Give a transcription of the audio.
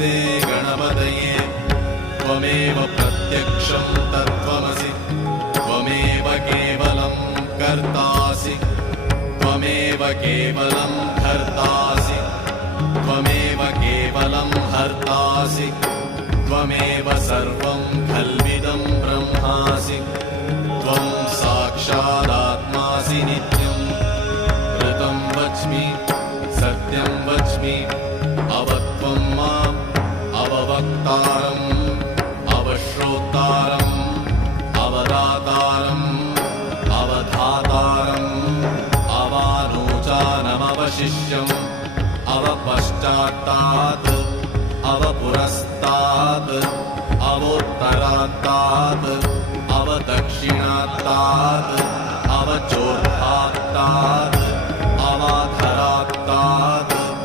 नमस्ते गणपतये त्वमेव प्रत्यक्षं तत्त्वमसि त्वमेव केवलं कर्तासि त्वमेव केवलं हर्तासि त्वमेव केवलं हर्तासि त्वमेव सर्वं खल्विदं ब्रह्मासि त्वं साक्षादात्मासि नित्यं ऋतं वच्मि सत्यं वच्मि अवत्वं माम् अववक्तारम् अवश्रोतारम् अवदातारम् अवधातारम् अवानोचानमवशिष्यम् अवपश्चात्तात् अवपुरस्तात् अवोत्तरात्तात् अवदक्षिणात्तात् अवचोर्धात्तात् अवाधरात्तात्